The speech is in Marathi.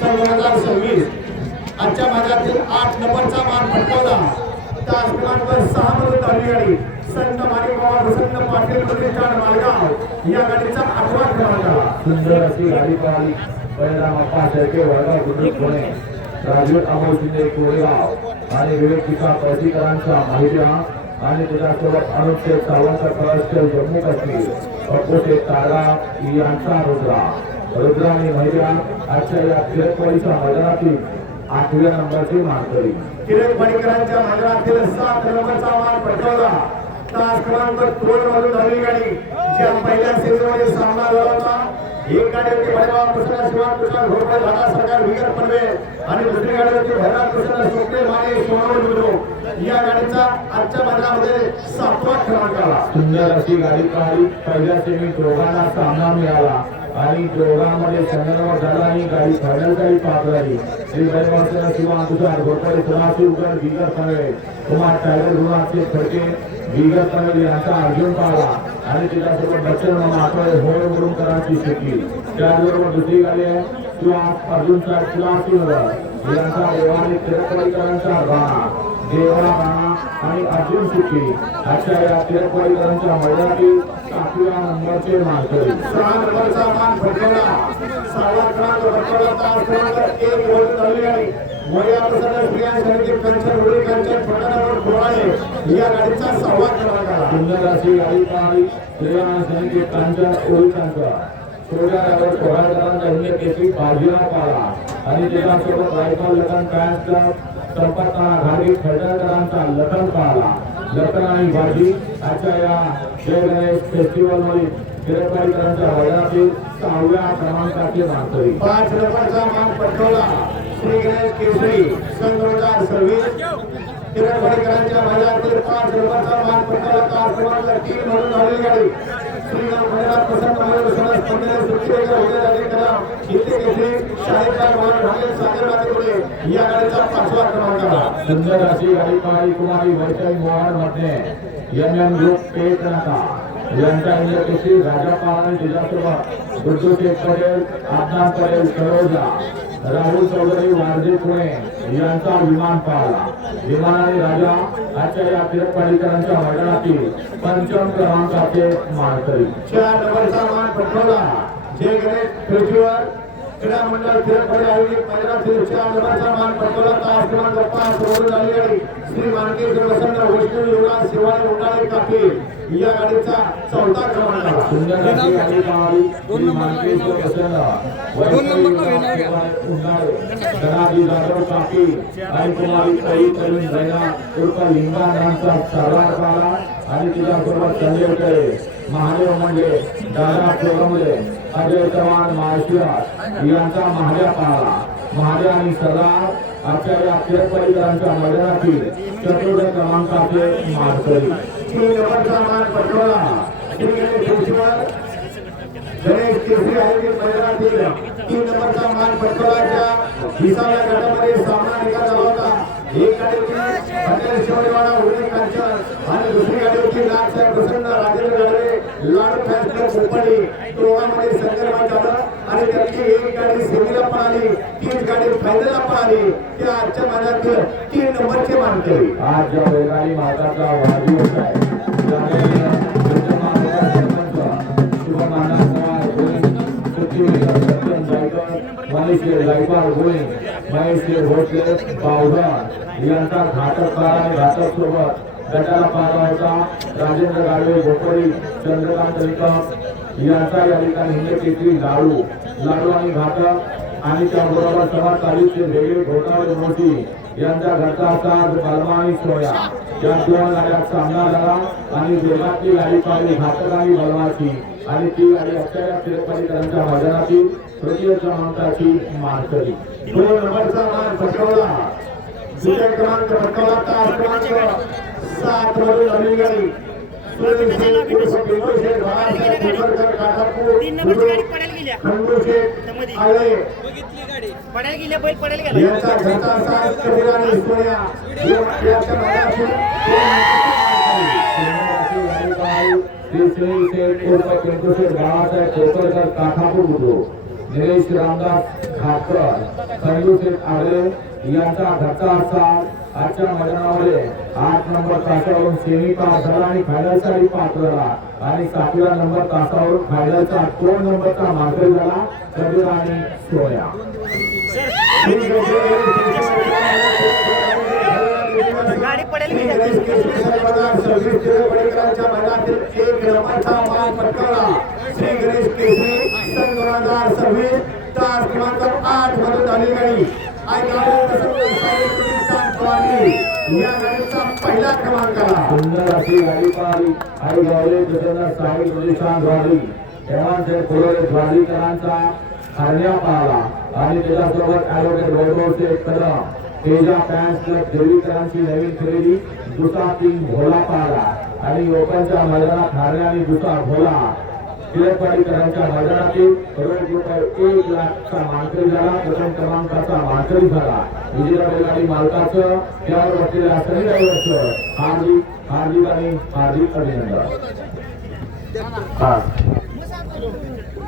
सन 2026 आजच्या भागातील 8 नंबरचा मान पटकावला तास क्रमांक 6 मध्ये धावली गाडी संत माणिकबाबा प्रसन्न पाटील प्रतिष्ठान मालगाव या गाडीचा 8वा क्रमांक सुंदर अशी गाडी पाहिली परिणाम अप्पा शेळके वडगाव गुजरात पुणे राजू अमोल शिंदे कोरेगाव आणि विवेक किसा पळशीकरांचा माहिती आणि त्याच्यासोबत अनुप शेख सावंत कळसकर जम्मू काश्मीर पप्पू शेख तारा यांचा रुद्रा आणि महिला आजच्या या किरकवाडीच्या मैदानातील 8व्या नंबरची मानकरी किरकवाडीकरांच्या मैदानातील 7 नंबरचा मान पटकावला तास क्रमांक 2 मधून धावली गाडी ज्या पहिल्या सेमीमध्ये सामना झाला होता एक गाडी होती भैरव प्रसन्न शिवान कृष्ण घोरपडे दादा सरकार विगर पनवेल आणि दुसरी गाडी होती भैरव प्रसन्न सोपटे माने सोनवणे बुद्रुक या गाडीचा आजच्या मैदानामध्ये 7वा क्रमांक आला सुंदर अशी गाडी पाहिली पहिल्या सेमीत दोघांना सामना मिळाला आणि दोघांमध्ये संगणमत झाला आणि गाडी फायनल गाडी पार झाली श्री भैरव प्रसन्न शिवान कृष्ण घोरपडे सोनासूरकर विगर पनवेल कुमार टायगर गुणाचे फडके विगर पनवेल यांचा अर्जुन पाहिला आणि त्याच्यासोबत बच्चन मामा आठवडे होळ मुरुमकरांची शेती त्याचबरोबर दुसरी गाडी आहे सुहास अर्जुन साहेब सुहासूरकर यांचा देवानी किरकवाडीकरांचा राणा देवा राणा आणि अर्जुन सुकी अशा या किरकवाडीकरांच्या मैदानातील 7व्या नंबरचे मानकरी 6 नंबरचा मान पटकावला 6वा क्रमांक पटकावला तास क्रमांक 1 वर धावली गाडी मोर्या प्रसन्न स्त्रिया समिती कंचन उडी कंचन फटाणावर कोराळे या गाडीचा 6वा क्रमांक आला सुंदर अशी गाडी पाहिली स्त्रिया समिती कंचन उडी कंचन सोड्यावर कोराळकरांचा हिंद केसरी बाजीराव पाला आणि त्याच्यासोबत रायफल लखन पॅन्ट संपर्काला घाडी खडकरांचा लखन पाला लखन आणि बाजी आजच्या या जय गणेश फेस्टिवल मध्ये किरकवाडीकरांच्या मैदानातील 6व्या क्रमांकाचे मानकरी 5 नंबरचा मान पटकावला श्री गणेश केसरी सन 2026 किरकवाडीकरांच्या मैदानातील 5 नंबरचा मान पटकावला तास क्रमांक 3 म्हणून धावली गाडी श्री गणेश प्रसन्न मानव सरस पंडित सुखदेव होते झाले करा इथे केसरी शाळेचा मान ढाले सागर मातेपुढे या गाडीचा 5वा क्रमांक आला सुंदर अशी गाडी पाहिली कुमारी वैशाली मोहन मध्ये एम ग्रुप पेट नाका यांच्या हिंद केसरी राजा पाला आणि त्याच्यासोबत गुड्डू शेख पटेल आदनान पटेल सरोजा राहुल चौधरी वारजे पुणे यांचा विमान पाहिला विमानाने राजा आजच्या या किरकवाडीकरांच्या मैदानातील 5व क्रमांकाचे मानकरी 4 नंबरचा मान पटकावला जय गणेश फेस्टिवल क्रीडा मंडळ किरकवाडी आयोजित मैदानातील 4 नंबरचा मान पटकावला तास क्रमांक 5 वर धावली गाडी श्री मानकेश्वर वसंत वैष्णव युवराज शिवाय उंडाळे काकी या गाडीचा 4था क्रमांक आला सुंदर अशी गाडी पाहिली श्री मानकेश्वर वसंत वैष्णव उंडाळे धनाजी जाधव काकी आणि कुमारी ताई तरुण रैना उर्फ लिंगा यांचा सरदार पाला आणि तिच्यासोबत संजय करे महादेव म्हणजे दादा चोरमले अजय चव्हाण महाशिवास यांचा महाद्या पाला महाद्या आणि सरदार आजच्या या किरकवाडीकरांच्या मैदानातील 4थ्या क्रमांकाचे मानकरी 3 नंबरचा मान पटकावला श्री गणेश फेस्टिवल गणेश केसरी आयोजित मैदानातील 3 नंबरचा मान पटकावला 20व्या गटामध्ये सामना निकाल झाला होता एक गाडी होती हॉटेल शिवाजीवाडा उडी कांचन आणि दुसरी गाडी होती लाडसाहेब प्रसन्न राजेंद्र गाडवे लाड फॅन्स क्लब कोपडी दोघांमध्ये संघर्ष झाला आणि त्याची एक गाडी सेमीला पळाली 3 गाडी फायनलला पळाली त्या आजच्या मैदानातील 3 नंबरचे मानकरी आज ज्या बैलगाडी मार्गाचा वाढदिवस आहे यांचा घातक सोबत गटाला पार होता राजेंद्र गाडवे गोपडी चंद्रकांत निकम यांचा या ठिकाणी हिंद केसरी लाडू आणि घातक आणि त्याबरोबर सभा तालुक्याचे वेगळे घोटाळे मोठी यांचा घरचा साथ बलमा आणि सोया या 2 गाड्यात सामना झाला आणि दोघांची गाडी पाहिली घातक आणि बलमाची आणि ती गाडी अक्षया किरकवाडीकरांच्या मैदानातील 3य क्रमांकाची मानकरी 2 नंबरचा मान पटकावला 2 क्रमांक पटकावला तास क्रमांक 7 वरील धावली गाडी सुनील सिंग उर्फ पिंटू शेठ बाळासाहेब कुलकर्णी काठापूर 3 नंबरची गाडी पडायला गेल्या खंडू शेठ आळे बघितली गाडी पडायला गेल्या बैल पडायला गेला यांचा घरचा साथ कबीर आणि सोया याच्या मैदानातील श्री शेठ उर्फ पिंटू शेठ बाळासाहेब कुलकर्णी काठापूर बुद्रुक निलेश रामदास घाटकर खंडू शेठ आगले यांचा घरचा साथ आजच्या मैदानामध्ये 8 नंबर तासावरून सेमी पास झाला आणि फायनलसाठी पात्र झाला आणि 7व्या नंबर तासावरून फायनलचा 2 नंबरचा मानकरी झाला कबीर आणि सोया. गाडी पडेल श्री गेल्या. गणेश केसरी सर्वदार सर्व्हिस तिरुपतीकरांच्या मैदानातील 1 नंबरचा मान पटकावला. श्री गणेश केसरी सर्वदार सर्व्हिस तास क्रमांक 8 मधून आलेली गाडी आणि या गाडीचा पहिला क्रमांक आला. सुंदर अशी गाडी पाहिली आणि गावले जसं साई प्रदेशात वाढली तेव्हा ते पुढे वाढीकरांचा हरण्या पाहिला आणि त्याच्यासोबत ॲडव्होकेट वैभवचे कदम तेजा फॅन्स क्लब देवीकरांची नवीन खरेदी दुसरा 3 भोला पाहिला आणि ओपनच्या मैदानात हरण्या आणि दुसरा भोला टिळकवाडीकरांच्या मैदानातील ₹1 लाखचा मानकरी झाला. प्रथम क्रमांकाचा मानकरी झाला. विजेता बैलगाडी मालकाचं त्यावर बसलेल्या सनी ड्रायव्हरचं हार्दिक आणि हार्दिक अभिनंदन.